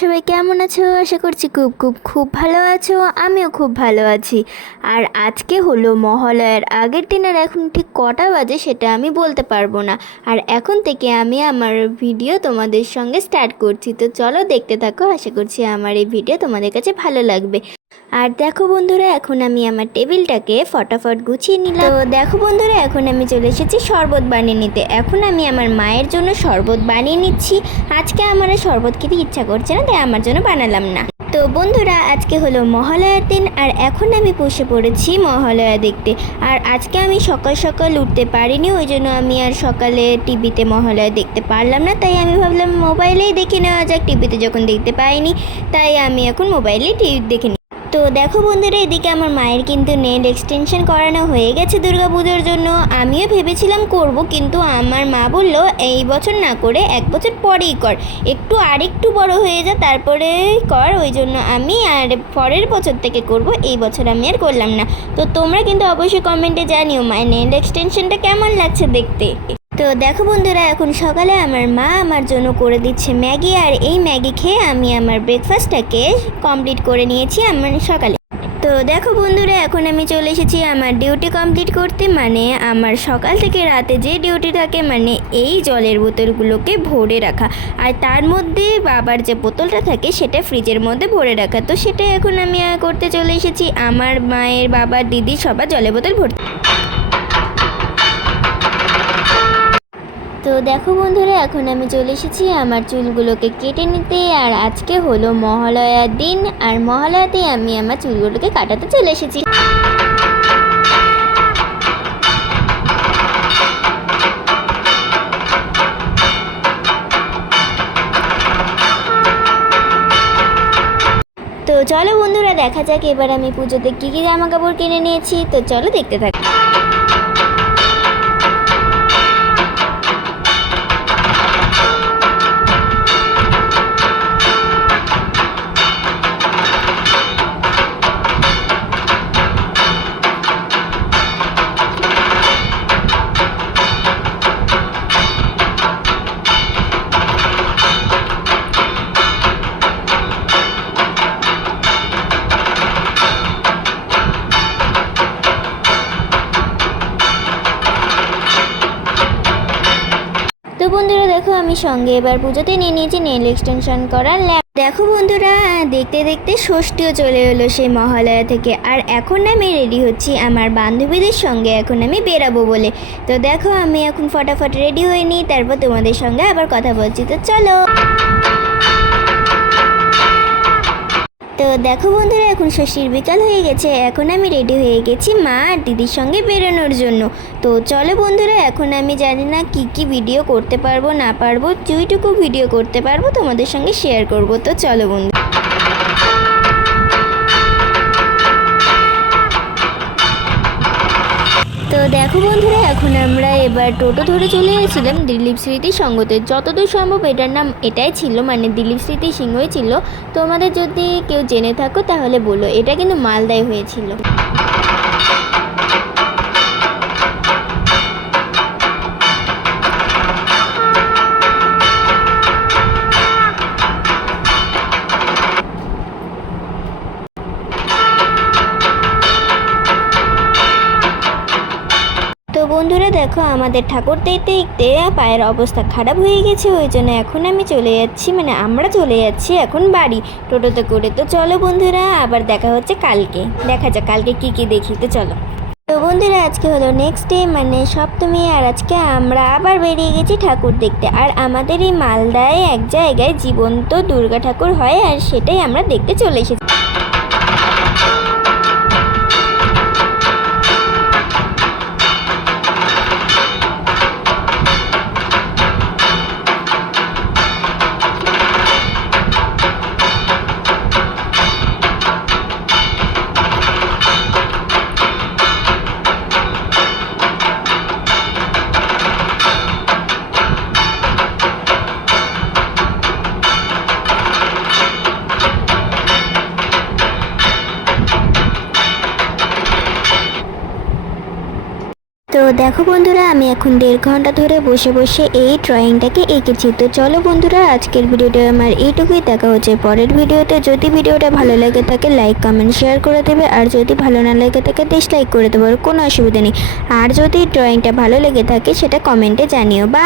সবাই কেমন আছো? আশা করছি খুব খুব খুব ভালো আছো, আমিও খুব ভালো আছি। আর আজকে হলো মহালয়ার আগের দিন আর এখন ঠিক কটা বাজে সেটা আমি বলতে পারব না। আর এখন থেকে আমি আমার ভিডিও তোমাদের সঙ্গে স্টার্ট করছি। তো চলো দেখতে থাকো, আশা করছি আমার এই ভিডিও তোমাদের কাছে ভালো লাগবে। আর দেখো বন্ধুরা, এখন আমি আমার টেবিলটাকে ফটাফট গুছিয়ে নিলাম। তো দেখো বন্ধুরা, এখন আমি চলে এসেছি শরবত বানিয়ে নিতে। এখন আমি আমার মায়ের জন্য শরবত বানিয়ে নিচ্ছি। আজকে আমার শরবত খেতে ইচ্ছা করছে না, তাই আমার জন্য বানালাম না। তো বন্ধুরা, আজকে হলো মহালয়ার দিন, আর এখন আমি বসে পড়েছি মহালয়া দেখতে। আর আজকে আমি সকাল সকাল উঠতে পারিনি, ওই জন্য আমি আর সকালে টিভিতে মহালয়া দেখতে পারলাম না। তাই আমি ভাবলাম মোবাইলেই দেখে নেওয়া যাক, টিভিতে যখন দেখতে পাইনি, তাই আমি এখন মোবাইলেই টিভি দেখে তো দেখো বন্ধুরা, এদিকে আমার মায়ের কিন্তু নেল এক্সটেনশন করানো হয়ে গেছে দুর্গাপুজোর জন্য। আমিও ভেবেছিলাম করব, কিন্তু আমার মা বলল, এই বছর না করে এক বছর পরেই কর। একটু আরেকটু বড় হয়ে যা, তারপরে কর। ওই জন্য আমি আর পরের বছর থেকে করব, এই বছর আমি আর করলাম না। তো তোমরা কিন্তু অবশ্যই কমেন্টে জানিও, মায়ের নেল এক্সটেনশনটা কেমন লাগছে দেখতে। তো দেখো বন্ধুরা, এখন সকালে আমার মা আমার জন্য করে দিচ্ছে ম্যাগি, আর এই ম্যাগি খেয়ে আমি আমার ব্রেকফাস্টটাকে কমপ্লিট করে নিয়েছি আমার সকালে। তো দেখো বন্ধুরা, এখন আমি চলে এসেছি আমার ডিউটি কমপ্লিট করতে মানে আমার সকাল থেকে রাতে যে ডিউটি থাকে মানে এই জলের বোতলগুলোকে ভরে রাখা। আর তার মধ্যে বাবার যে বোতলটা থাকে, সেটা ফ্রিজের মধ্যে ভরে রাখা। তো সেটা এখন আমি করতে চলে এসেছি আমার মায়ের বাবার দিদি সবার জলের বোতল ভর্তি। তো দেখো বন্ধুরা, এখন আমি চলে এসেছি আমার চুলগুলোকে কেটে নিতে, আর আজকে হলো মহালয়ার দিন, আর মহালয়াতে আমি আমার চুলগুলোকে কাটাতে চলে এসেছি। তো চলো বন্ধুরা, দেখা যাক এবার আমি পুজোতে কী কী জামা কাপড় কিনে নিয়েছি, তো চলো দেখতে থাকি। দেখো, আমি সঙ্গে এবার পুজোতে নিয়ে নিয়েছি নেল এক্সটেনশন করার ল্যাপ দেখো বন্ধুরা, দেখতে দেখতে ষষ্ঠীও চলে এলো সেই মহালয়া থেকে। আর এখন আমি রেডি হচ্ছি আমার বান্ধবীদের সঙ্গে এখন আমি বেরাবো বলে। তো দেখো, আমি এখন ফটাফট রেডি হয়ে নিই, তারপর তোমাদের সঙ্গে আবার কথা বলছি। তো চলো। তো দেখো বন্ধুরা, এখন শশীর বিকাল হয়ে গেছে। এখন আমি রেডি হয়ে গেছি মা আর দিদির সঙ্গে বেরোনোর জন্য। তো চলো বন্ধুরা, এখন আমি জানি না কি কি ভিডিও করতে পারব, না পারব যেইটুকু ভিডিও করতে পারব তোমাদের সঙ্গে শেয়ার করব। তো চলো বন্ধু দেখো বন্ধুরা, এখন আমরা এবার টোটো ধরে চলে এসেছিলাম দিলীপ স্মৃতি সঙ্গতে যতদূর সম্ভব এটার নাম এটাই ছিল মানে দিলীপ স্মৃতি সিংহই ছিল। তোমাদের যদি কেউ জেনে থাকো তাহলে বলো, এটা কিন্তু মালদায় হয়েছিল। বন্ধুরা, দেখো, আমাদের ঠাকুর দেখতে দেখতে পায়ের অবস্থা খারাপ হয়ে গেছে, ওই জন্য এখন আমি চলে যাচ্ছি মানে আমরা চলে যাচ্ছি এখন বাড়ি। টোটোতে করে তো চলো বন্ধুরা, আবার দেখা হচ্ছে কালকে। দেখা যাক কালকে কি কি দেখি, তো চলো। তো বন্ধুরা, আজকে হলো নেক্সট ডে মানে সপ্তমী, আর আজকে আমরা আবার বেরিয়ে গেছি ঠাকুর দেখতে। আর আমাদের এই মালদায় এক জায়গায় জীবন্ত দুর্গা ঠাকুর হয়, আর সেটাই আমরা দেখতে চলে এসেছি। তো দেখো বন্ধুরা, আমি এখন দেড় ঘণ্টা ধরে বসে বসে এই ড্রয়িংটাকে এঁকেছি। তো চলো বন্ধুরা, আজকের ভিডিওটা আমার এইটুকুই। দেখা হচ্ছে পরের ভিডিওতে। যদি ভিডিওটা ভালো লাগে থাকে লাইক কমেন্ট শেয়ার করে দেবে। আর যদি ভালো না লাগে থাকে ডিসলাইক করে দেবো। কোনো অসুবিধা নেই। আর যদি ড্রয়িংটা ভালো লেগে থাকে, সেটা কমেন্টে জানিও। বা